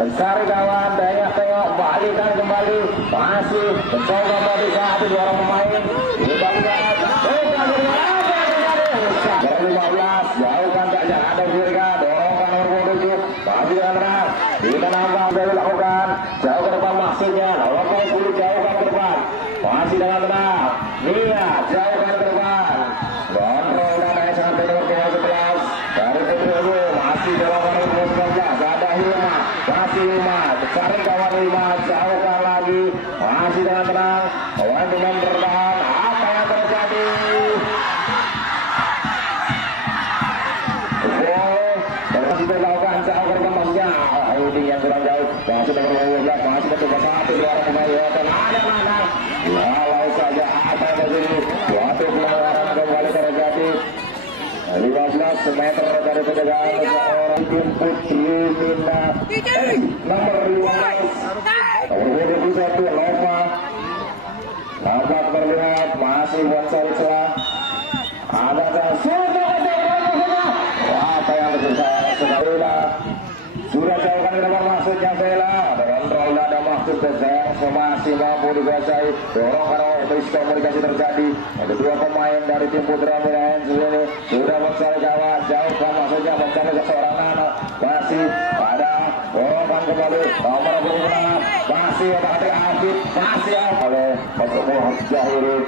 besar kawan, tengok balikan kembali, masih mencoba bisa hati dua orang pemain. Kita lihat, dari 15 jauhkan saja ada mereka dorongkan nomor 7 masih dengan tenang. Kita nampak sudah dilakukan jauh ke depan maksudnya, nomor 10 jauhkan ke depan masih dengan tenang. Nia jauhkan ke depan. Kontrol dan naik sampai nomor 11 dari Pedro masih dalam nomor 19 ada Hilma, masih Hilma besar kawan Hilma jauhkan lagi masih dengan tenang. Kawan dengan bertahan, apa yang terjadi? Dilakukan jauh ke depan masnya ini yang kurang jauh masih nomor 12 masih mencoba satu dua orang pemain ada mana kalau saja apa yang terjadi suatu pelanggaran kembali terjadi 15 meter dari penjagaan seorang tim Putri Minda nomor 15 nomor 21 Nova nampak terlihat masih mencari celah ada apa yang terjadi sudah jauhkan ke depan maksudnya Bella kontrol ada maksud Bezeng masih mampu dikuasai dorong karena miskomunikasi terjadi ada dua pemain dari tim Putra Miraen ini sudah mencari kawan jauhkan maksudnya mencari seorang Nano masih ada dorongkan kembali nomor 26 masih ada Afid masih oleh Pak Jahuri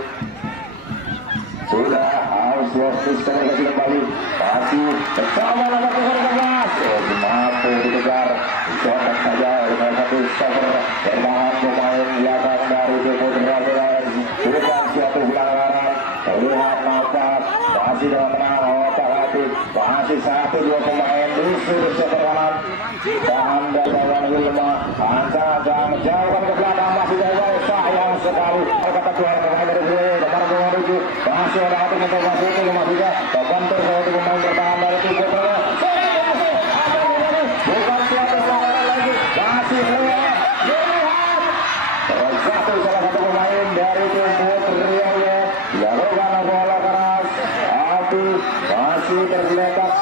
sudah harus komunikasi kembali masih bersama nomor 11 mampu dikejar dicoret saja oleh salah satu stopper berbahan pemain belakang dari Putra Miraen bukan suatu pelanggaran terlihat nampak masih dengan tenang otak hati masih satu dua pemain disuruh setor kanan tahan dan lawan Wilma ancang jauhkan ke belakang masih jauh sayang sekali kata dua pemain dari nomor 27 masih ada hati mencoba satu nomor 3 terbantu satu pemain bertahan dari tim Putra bukan suatu pelanggaran lagi masih lewat satu salah satu pemain dari tim Putri dilakukan bola keras tapi masih tergeletak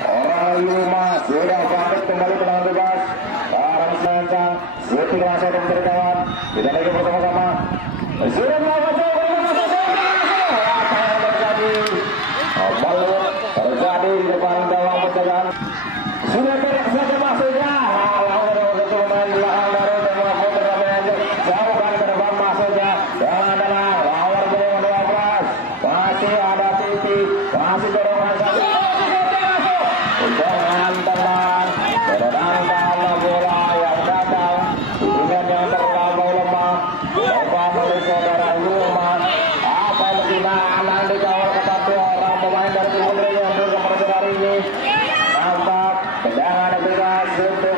orang Yuma sudah bangkit kembali ke tangan bebas barang selanjang seperti rasa dan berkawan kita lagi bersama-sama sudah melakukan apa yang terjadi terjadi di depan gawang penjagaan sudah beres saja maksudnya lawan dari pemain belakang dari semua Putra Miraen jauhkan ke depan maksudnya jangan tenang lawan dari 12 masih ada Titi masih dorongan satu jangan tenang sedangkan bola yang datang dengan yang terlalu lemah coba dari saudara Yuma apa yang anak dikawal ketat orang pemain dari tim Putri yang berkembang hari ini nampak tendangan bebas untuk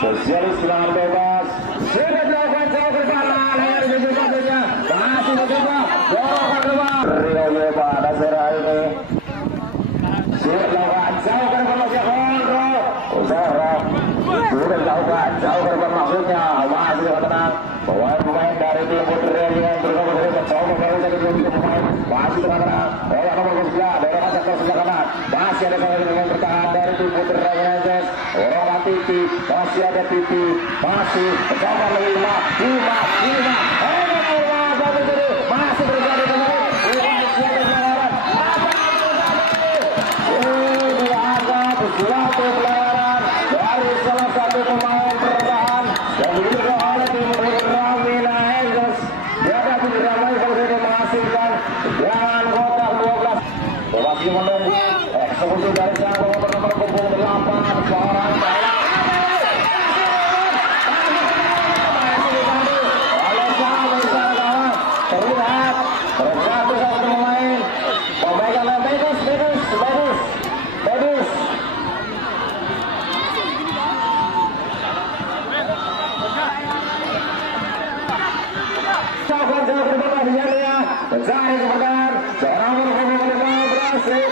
sosialis serangan bebas sudah dilakukan jauh ke depan yang disebutnya masih mencoba dorong ke depan Rio pada serah ini sudah dilakukan jauh ke depan masih kontrol usaha sudah dilakukan jauh ke depan maksudnya masih tenang pemain dari tim Putri yang berkembang mencoba baru saja dua pemain masih tenang oleh nomor 11 dorong sektor sebelah kanan masih ada salah yang bertahan dari tim Putri Rangers orang Titi masih ada Titi masih bersama Lima masih terjadi kembali masih ada pelanggaran dianggap suatu pelanggaran dari salah satu pemain bertahan dan diduga oleh tim Putri Rangers dia dapat diramai kalau sudah menghasilkan dengan kotak 12 masih menunggu eksekusi dari sang nomor punggung 8 seorang terlihat bersatu satu pemain pemegang bagus jauhkan jauh ke depan ya mencari keberkahan seorang pemain berhasil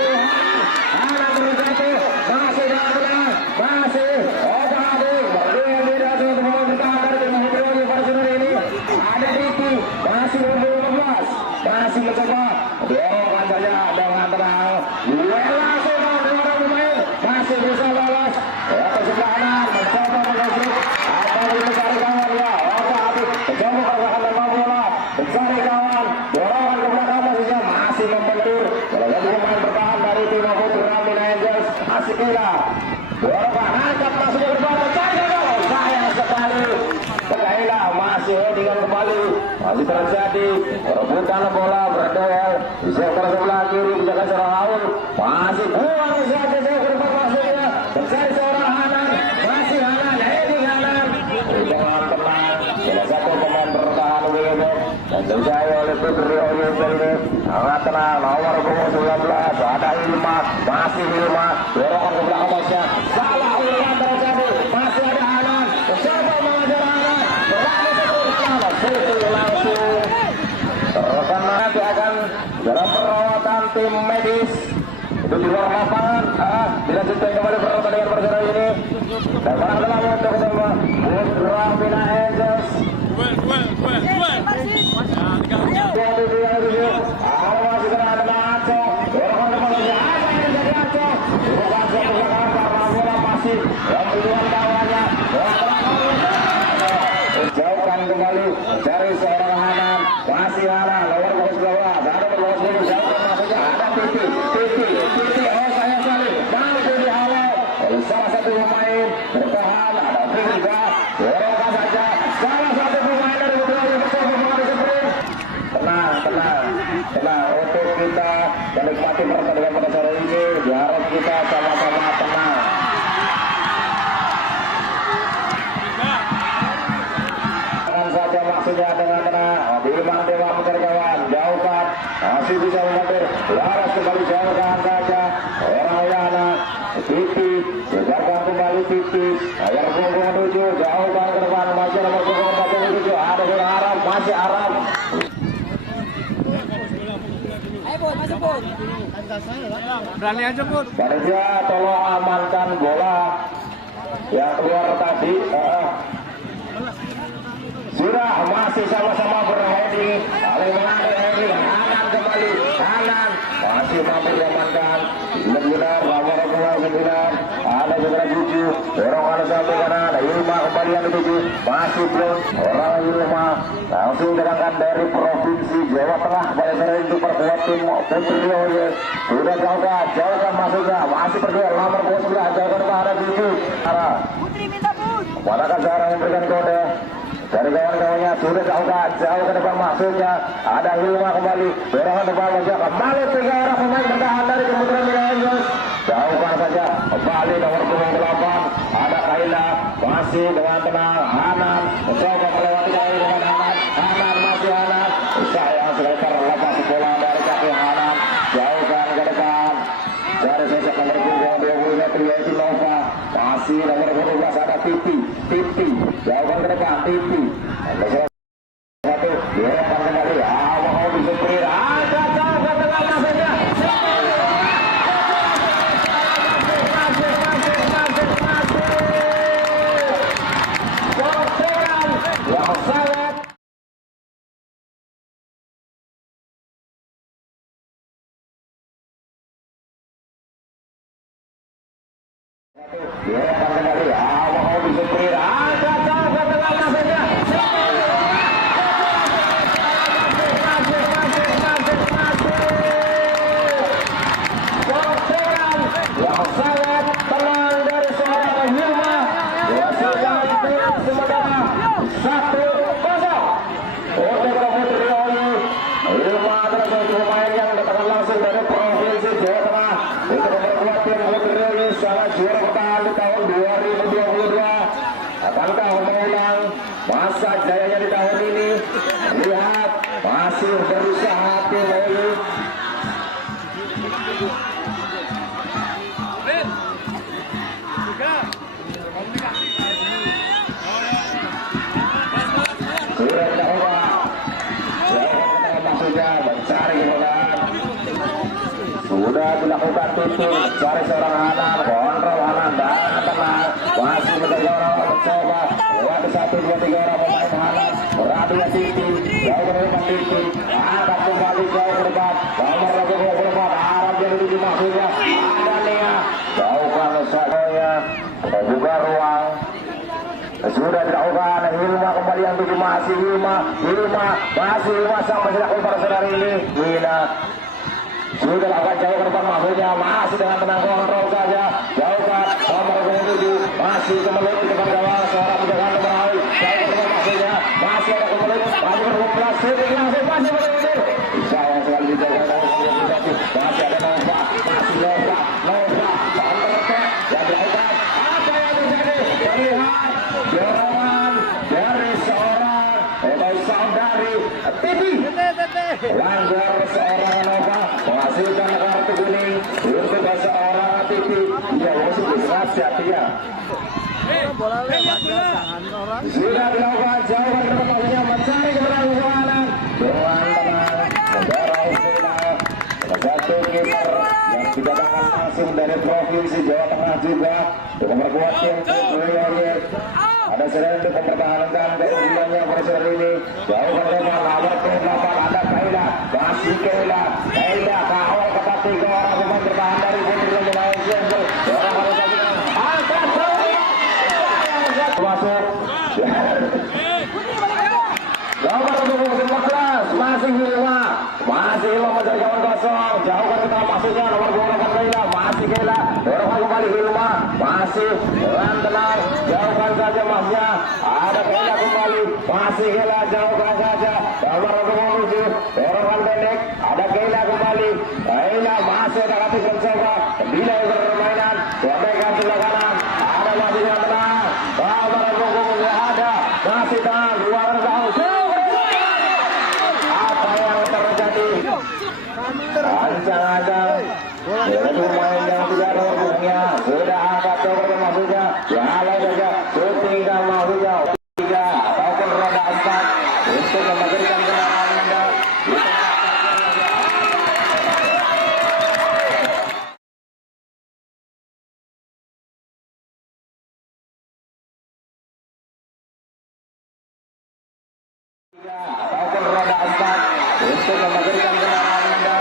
anak terjatuh masih dengan tenang masih otak berdua tidak satu pemain bertahan dari tim Putri pada sore ini ada Riki masih nomor 15 masih mencoba dorongkan saja dengan tenang langsung dua orang pemain masih bisa lolos atas sebelah kanan mencoba menggosok Sorry kawan, dorongan ke belakang masih membentur. Kalau pemain bertahan dari tim Putra Mina Angels, masih gila. Dorongan angkat masuk ke depan, sayang sekali. Kailah masih headingan kembali, masih terjadi rebutan bola berduel di sektor sebelah kiri menjaga seorang Haul, masih buang saja ke depan masuknya mencari seorang Hanan, masih Hanan, heading Hanan dengan tenang, salah satu pemain bertahan Wibet dan terjaya oleh Putri Oriental ini sangat tenang, nomor 19 ada Ilma, masih Ilma dorongan ke belakang masnya, salah Ilma terjadi, masih ada Hanan, mencoba mengejar Hanan, langsung terus nanti akan dalam perawatan tim medis itu di luar lapangan dilanjutkan kembali pertandingan bersama ini dan para dalam untuk semua Putra Mina Angels jauhkan kembali cari seorang Hanan, masih Hanan nomor 22 ada nomor 22 jauhkan masuknya ada Titi sayang sekali mampu dihalau oleh salah satu pemain bertahan ada Firza dorongkan saja salah satu pemain dari Putra Mina sprint tenang untuk kita menikmati pertandingan pada sore ini diharap kita sama-sama tenang. Maksudnya dengan tenang Diman Dewa mencari kawan jauhkan masih bisa membantir laras kembali jauhkan saja orang Yana Titi segarkan kembali Titi agar punggung menuju jauhkan ke depan masih nomor punggung menuju ada seorang Arab masih Arab berani aja Bud Panitia tolong amankan bola yang keluar tadi sudah masih sama-sama berheading saling mengadai heading Hanan kembali Hanan masih mampu diamankan benar nomor 9 ada juga 7 dorongan satu kanan ada Ilma kembali yang dituju masih belum orang Ilma langsung datangkan dari provinsi Jawa Tengah pada sore itu perkuat tim Putri Oye sudah jauhkan masuknya masih berdua nomor 11 jauhkan ke arah 7 arah Putri minta pun manakah seorang yang memberikan kode dari kawan-kawannya sudah jauh ke depan maksudnya ada Hilma kembali dorongan depan saja kembali 3 orang pemain bertahan dari Putra Mina Angels jauhkan saja kembali nomor 28 ada Kaila masih dengan tenang Hanan mencoba melewati dari dengan Hanan masih Hanan sayang sekali terlepas bola dari kaki Hanan jauhkan ke depan dari sosok nomor 23 yaitu Nova masih nomor 12 ada Titi jauhkan ke depan Titi satu diharapkan kembali mau disupir ada jauhkan dengan masuknya yang sangat diharapkan kembali mau disupir ada jauhkan dengan masuknya yang sangat tenang dari seorang Hilma dihasilkan tim sementara 1-0 untuk Putri Oye Hilma adalah satu pemain yang datang langsung dari provinsi Jawa Tengah untuk memperkuat tim Putri Oye sangat juara bertahan di tahun 2022 akankah mengulang masa jayanya di tahun ini lihat masih berusaha tim Oye sudah dilakukan tutup cari seorang Hanan kontrol Hanan dan tenang masih menjadi orang mencoba lewat 1, 2, 3 orang pemain Hanan beradu ya Titi jauh ke depan Titi ada kembali jauh ke depan nomor 24 Arab yang dituju maksudnya ada Nia jauhkan usahanya dan juga ruang sudah dilakukan Hilma kembali yang tuju masih Hilma masih masang masih lakukan pada saudara ini. Gila. Sudah agak jauh ke depan maksudnya, masih dengan tenang kontrol saja. Jauhkan nomor 27, masih kembali di depan gawang seorang penjagaan nomor hal. Jauh ke depan maksudnya, masih ada kembali, masih berkumpulan, shooting langsung, masih berkumpulan. Sayang sekali dijaga dari komunikasi, masih ada Nova, masih Nova, counter-attack, yang dilakukan. Apa yang terjadi? Terlihat dorongan dari seorang saudari Titi. Langgar seorang Nova menghasilkan kartu kuning untuk seorang Titi. Dia masih berhasil dia. Sudah dilakukan jauh ke depannya mencari keberangkutan dengan tenang negara Ukraina. Satu kiper yang didatangkan langsung dari provinsi Jawa Tengah juga untuk memperkuat tim Kulianya. Ada sedang untuk mempertahankan keunggulannya pada saat ini. Jauh ke depan nomor 8 ada Kaila, masih Kaila kawal ketat 3 orang pemain bertahan dari Putri Malaysia. Orang harus saksikan angkat masuk. Nomor 14 masih Hilma mencari kawan kosong. Jauhkan ke tengah masuknya nomor 28 Kaila, masih Kaila. Dorong kembali Hilma, masih dengan tenang. Jauhkan saja masnya. Ada Kaila kembali, masih Kaila jauhkan saja. Nomor 27 dorongan pendek. Ada Kaila kembali. Kaila masih ada kaki mencoba. Bila permainan, suambaikan sebelah kanan. Ada masih yang tenang. Nomor 27 ada, masih tenang. Luar tahu. Apa yang terjadi? Ancang-ancang dengan pemain yang tidak ada hubungnya sudah angkat cover maksudnya jalan saja syuting dan maksudnya 3 ataupun roda 4 untuk memberikan kendaraan Anda ataupun roda 4 untuk memberikan kendaraan Anda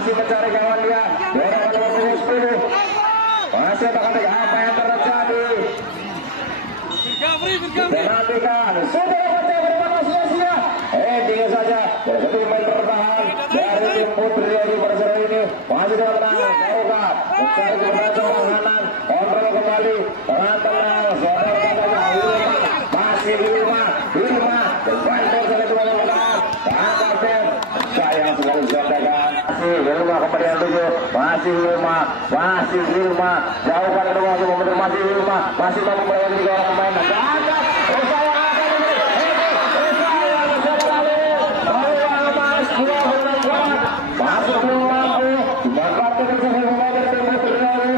masih mencari kawan dia. Dorong nomor 10. Masih akan apa yang terjadi? Perhatikan, sudah baca berapa sia-sia. Tinggal saja. Satu pemain bertahan dari tim Putri lagi pada saat ini. Masih dengan tenang, jauhkan. Mencari kebenaran kanan. Kontrol kembali. Tenang, saudara saja. Masih Hilma. Bantu saja dua orang. Angkat sayang sekali saudara. Hilma kemudian 7, masih Hilma, jauhkan ke depan untuk masih Hilma, masih mampu melewati 3 orang pemain. Angkat, masuk belum mampu, dimanfaatkan sebagai pemain dari tim Putri.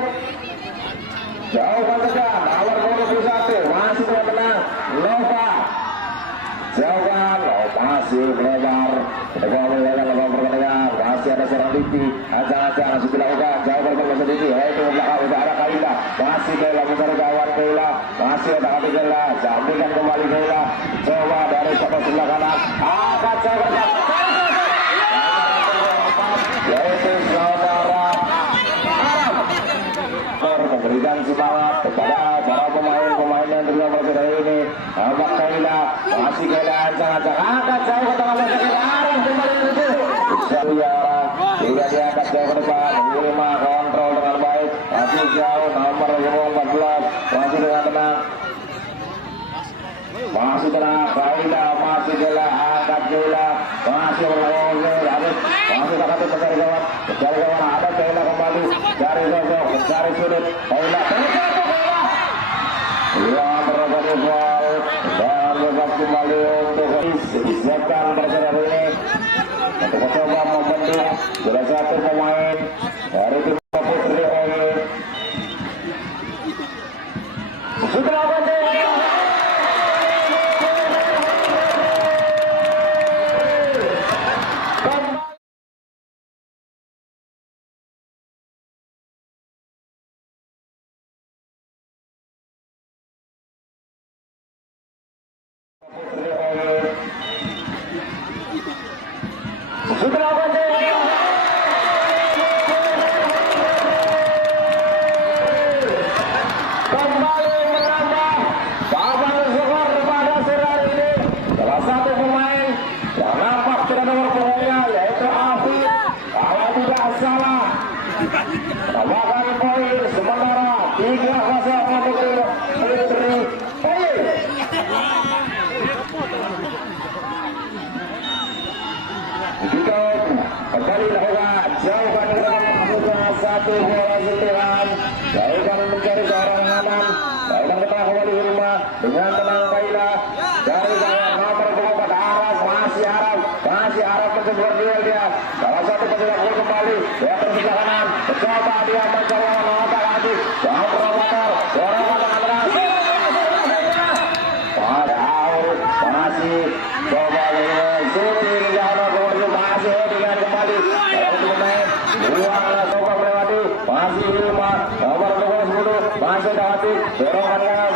Jauhkan saja, nomor 21, masih tenang, Nova. Jauhkan, masih melebar. Masih ada seorang Titi. Ancang-ancang masih dilakukan. Jauhkan ke masa Titi. Itu belakang udah ada Kaila. Masih Kaila mencari kawan Kaila. Masih ada hati Kaila. Sampaikan kembali Kaila. Coba dari sebelah kanan. Angkat jauhkan. Yaitu saudara Arab. Memberikan semangat kepada para pemain yang terlibat pada ini. Nampak Kaila. Masih Kaila ancang-ancang. Angkat jauh ke tengah masa Kaila. Arab kembali itu. Biara tidak diangkat jauh ke depan. Hilma kontrol dengan baik. Masih jauh nomor 14. Masih dengan tenang. Masih tenang. Kaila masih Kaila angkat Kaila. Masih berlawan. Masih sudah kata mencari gawang ada Kaila kembali dari sosok mencari sudut Kaila terjatuh bola ya terjadi gol dan bebas kembali untuk disiapkan pertandingan ini untuk mencoba membentuk salah satu pemain dari tim Putri Oye sudah kembali menambah papan skor pada sore hari ini. Salah satu pemain yang nampak tidak nomor punggungnya yaitu Afi. Kalau tidak salah, tambahkan poin sementara 3-0 untuk Putri Oye. Jika kembali lakukan jauhkan dengan satu bola sentuhan jauhkan mencari seorang aman jauhkan kita kembali ke rumah dengan tenang Kaila dari gawang nomor 24 Araf masih Araf mencoba dia salah satu pencetak gol kembali dia tersebelah kanan mencoba dia mencoba mengotak lagi jauh promotor dorongan dengan keras masih coba sulit masih dengan kembali dalam pemain buang coba melewati masih rumah nomor 20 masih dawati dorongan